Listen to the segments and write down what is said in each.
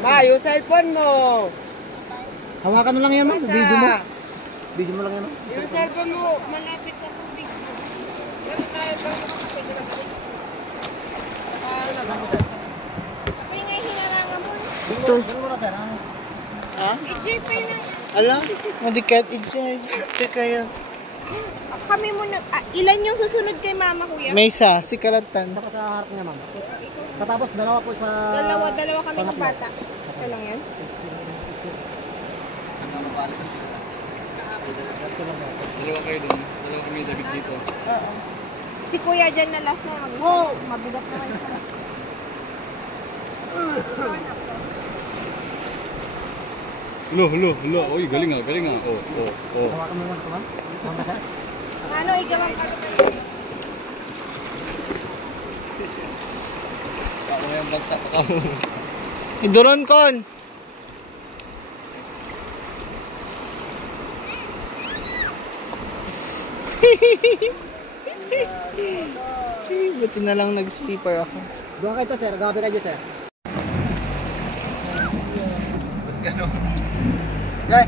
Ma, yung cellphone mo. Hawakan mo lang yan, ma'am. Video mo. Video mo lang yan, ma'am. Yung cellphone mo, malapit sa tubig. Pero tayo bang makapit na galis? May nga hinarangan mo. Ito. Ha? I-jeep na yan. Alam? Madikat, i-jeep. Teka yan. Kami muna, ilan yung susunod kay mama, kuya? May isa, si Kalatan. Saka sa harap niya, ma'am. Katapos, dalawa po sa... Dalawa kami ng bata. Ito lang yan? Dalawa kayo dun. Dalawa kami David dito. Oo. Si kuya dyan na last na kami. Oh! Mabigat naman siya. Hello. Uy, galing ah. Oh. Hawakan mo naman ito, ma'am. Mama, sir. Ano, igawang ka Ako yung vlog sa ako. Iduron kon. Buti na lang nag-sleeper ako. Doon kayo to, sir. Gabi kayo, sir. Ba't gano'n? Okay.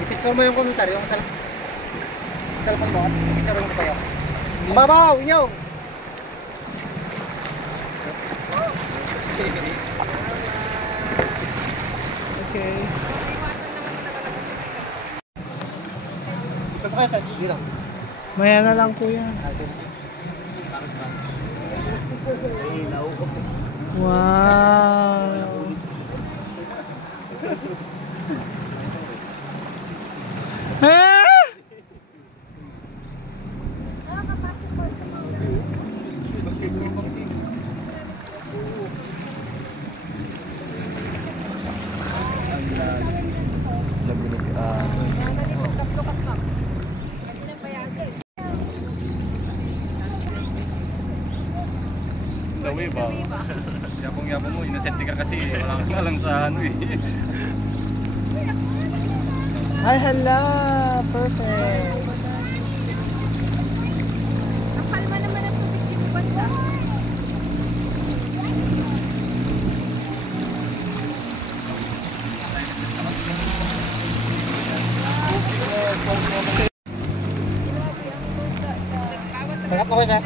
I-picture mo yung komisar, yung cellphone mo. I-picture mo yung tayo. Babaw, inyo! Okay. Picture mo kayo, sir. Dito. Maya na lang kuya. Wow. Ah! Dawi ba? Yapong mo, inosente ka kasi. Wala kang alam sa ano eh. Ay, hala. Perfect. Ang kalma naman ang tubig dito banda. Pagkat mo kayo, sir.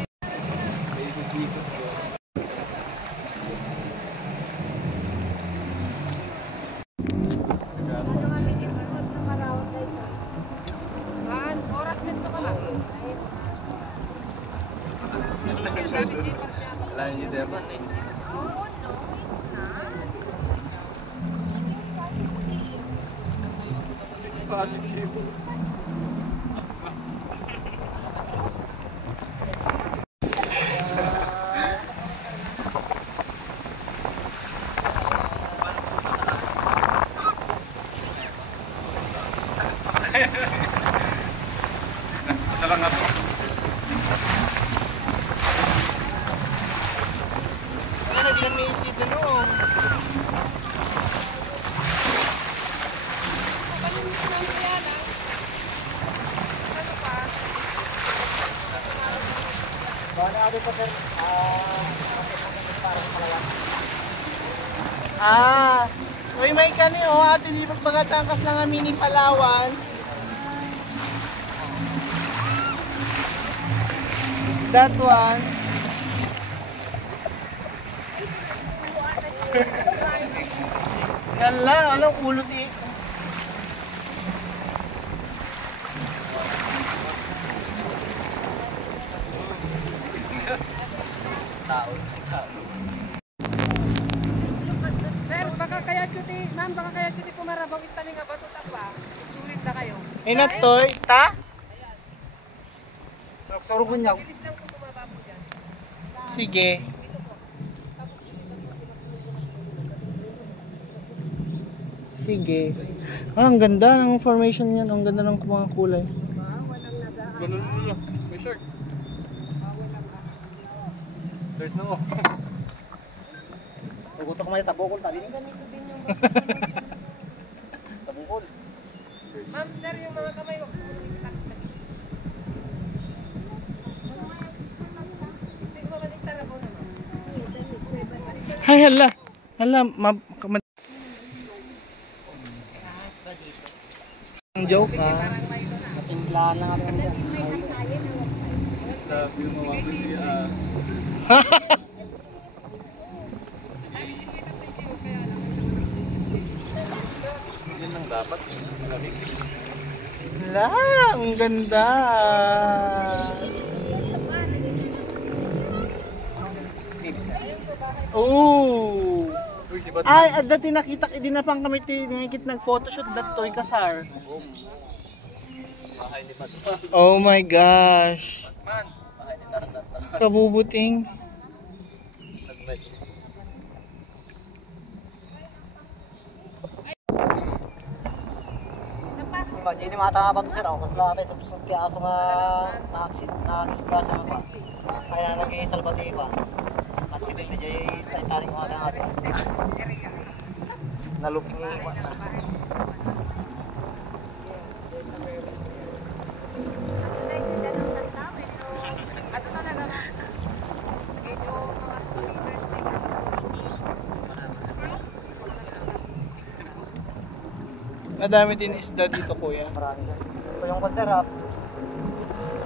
Wala yung Devan eh. Positive. Nalangat ko. Ano, di may isip na noong. Baka natin po, sir. Parang palawan. Uy, may kani ate di pagbagatangkas lang ang mini Palawan. That one. Yan lang, anong kulot eh. Sir, baka kaya cuti, ma'am, baka kaya cuti pumarabaw itali nga bato tapa. Surit na kayo. Inatoy, ta? Sorokon niya. Bilis lang kung bumaba po dyan. Sige. Sige. Ang ganda ng formation niyan. Ang ganda ng mga kulay. Ganun. May shirt. There's no. Tugutok mo yung tabukol. Tali Ganito din yung tabukol. Ma'am, sir, yung mga kamay, wag po kita Ay, hala. Hala, ang joke ah. Matimplahan lang kami dyan. Yan lang dapat. Hala, ang ganda. Oh. Uy, si Batman. Ay, at dati nakita, dinapang kami tinigit nag-photoshoot that toy kasar. Bahay ni Batman. Oh my gosh. Batman. Bahay ni Tarzan. Kabubuting. Imagine mata pa to sir, ako kasi lang tayo sa pusod kaya aso nga nakakisipla siya pa. Kaya nag-iisal pa diba? Accident na dyan, Titanic mga nga naluping yung iwan na. Ato talaga ma. Ito mga 2 liters na yan. Madami din isda dito, kuya. Marami sir. Ito yung konserap.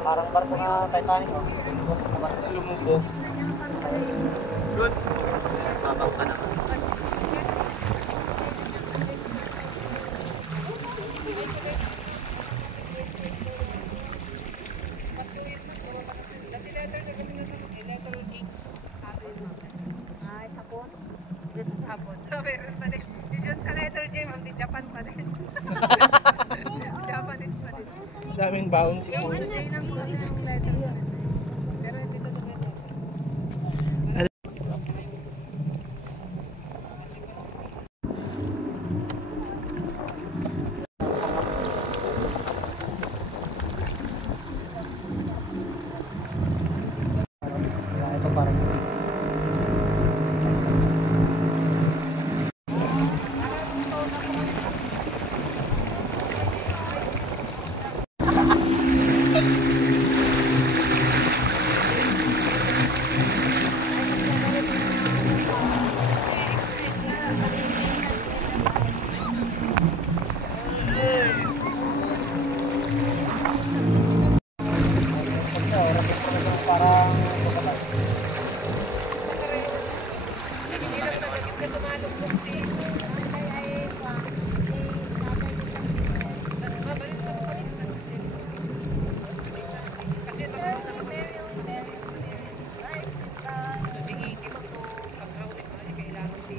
Parang barko na Titanic. Lumubog. Good. Babaw ka na. Dati letter na kami na letter H. Ay, hapon. Hapon. Meron pa din. Yun sa letter J, ma'am, di Japan pa din. Japanese pa din. Daming baon si Yung kuya. J lang po kasi yung letter. Pero dito na letter. Ito parang parang Hirap na bakit ka tumalong din. Tapos babalik na balik na. Kasi napunta na sa di-80 mo po. Pag-crowded pa rin kailangan di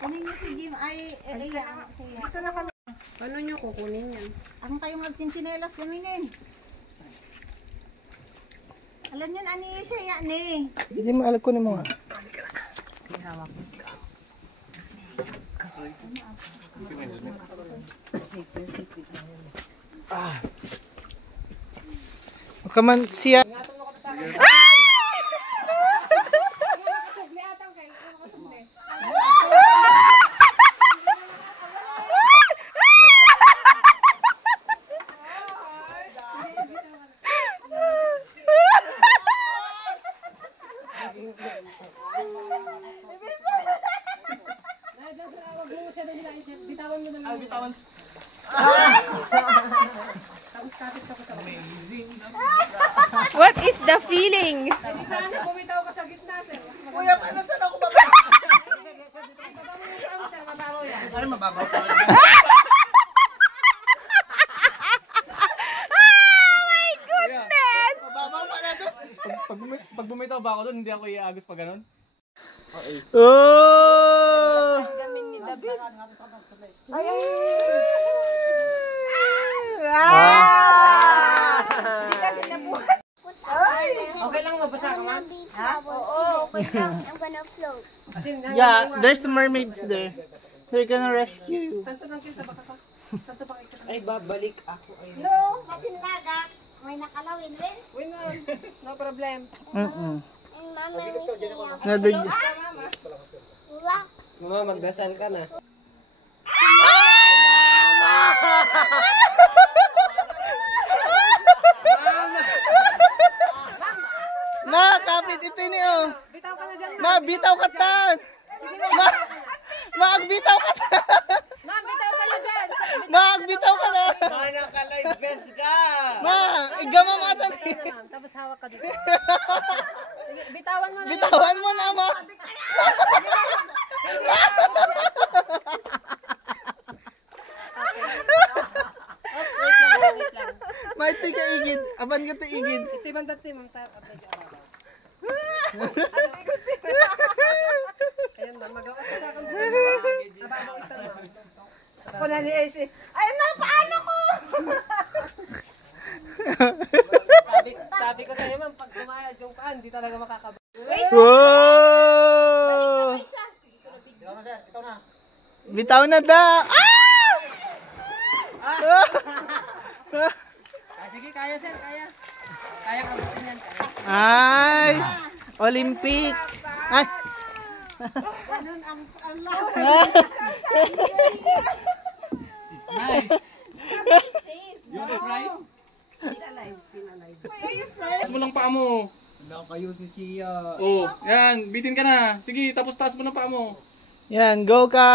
Kunin niyo si Jim. Ay, kuya. Dito na kami. Paano nyo kukunin yan? Ang kayong agchinchinelas gaminin. Alam nyo, ani siya yan eh. Hindi mo alam ko ni mga. Kaman siya. Bitawan mo na lang. Bitawan. Tapos kapit ka pa sa What is the feeling? Sana bumitaw ka sa gitna, sir. Kuya, paano saan ako babaw? Baba mo yung tao, sir. Mababaw yan. Ano mababaw? Mababaw pala doon. Pag bumitaw ba ako doon, hindi ako iagos pa ganun? Oh! Gamin ni David. Hindi kasi nabuhat. Okay lang mabasa ka, ma'am? Ha? Oo, okay lang. I'm gonna float. Kasi Yeah, there's the mermaids there. They're gonna rescue you. Santo ng kita baka ka. Santo baka kita. Ay, babalik ako. No, matinaga. May nakalawin rin. Uy, no problem. Mama, Nabig. Mama, magdasal ka na. malapit ito niyo. Bitaw ka na dyan, Ma, bitaw ka tan. Ma, maagbitaw ka tan. Ma'am, bitaw ka na dyan. Maagbitaw ka na. Mana ka live best ka! Ma, igama mo atan. Bitaw na, ma'am. Tapos hawak ka dito. Sige, bitawan mo na. Bitawan mo na, ma. Oops, wait lang, wait lang. May tiga igid. Aban ka to igid. Ito ibang dati, ma'am. Ayun, ma'am. Magawa ka sa akin. Nababaw ito, ma'am. Ako na ni AC. Ayun na, paano ko? Sabi ko sa'yo, ma'am, pag sumayad yung paan, di talaga makakaba. Wow! Ikaw na sir, ikaw na. Bitaw na daw. Sige, kaya, sir, kaya. Kayang abutin yan, kaya. Ay! Olympic. Ay! Ganun ang Nice. You wanna try? Taas mo lang paa mo. Wala kayo si Sia. Oh, yan. Bitin ka na. Sige, tapos taas mo ng paa mo. Yan, go ka!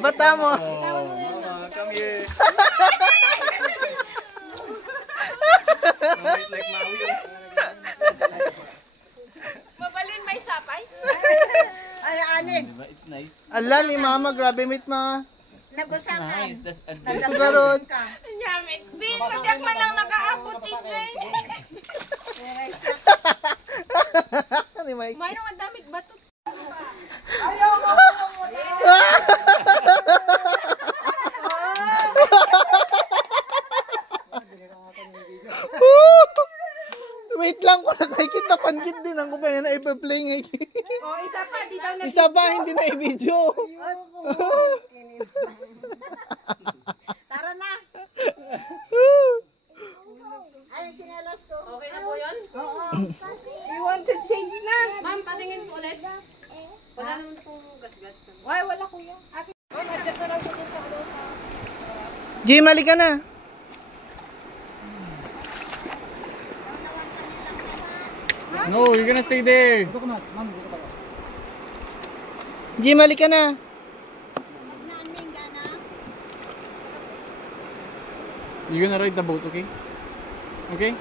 Bata mo. Bitawan mo na yun, ma'am. Come here. Wait like Maui. Mabalin may sapay? Ay, anin. Diba? It's nice. Ala ni mama, grabe meet ma. Nagusakan. That's Sugarod. Nyamit. Bin, pati ako lang nakaabot din. Ni Mike. May nung ang damit bato. Wait lang ko nakikita pankit din ang kumain na ipa-play nga. Oh, isa pa, di daw Isa ba hindi na i-video? Tara na. Ay, chinelas ko. Okay na po yun? Oo. You want to change na? Ma'am, patingin po ulit. Wala naman pong gas-gas. Why, wala kuya. Ma'am, adjust na lang po sa ano. Jim, mali ka na. No, you're gonna stay there. Ito ka ma'am, dito ka. Jim, mali ka na. You're gonna ride the boat, okay? Okay?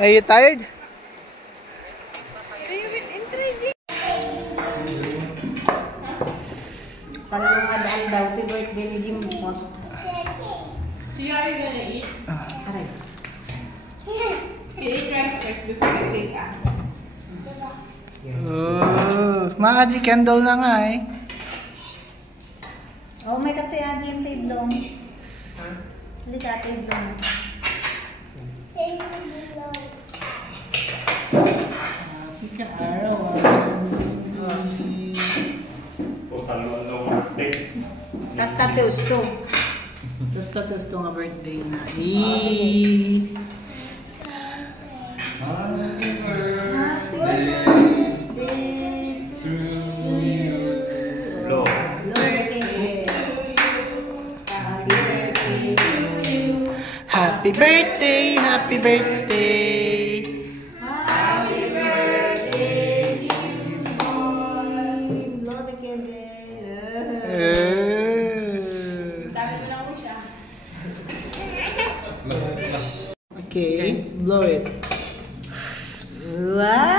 Are you tired? Talong adal daw, ti birthday ni Jim Pot. So you are gonna eat? Aray. You eat rice first before you take Oh, mga candle na nga eh. Oh, may katayagi yung tiblong. Hindi ka tiblong. Tatateus to. Tapos ito nga birthday na. Eh. Happy birthday to you. Lord, Happy birthday, happy birthday. happy birthday, Jim Boy. Blow the candle. Dami mo lang ko siya. Okay, blow it. Wow!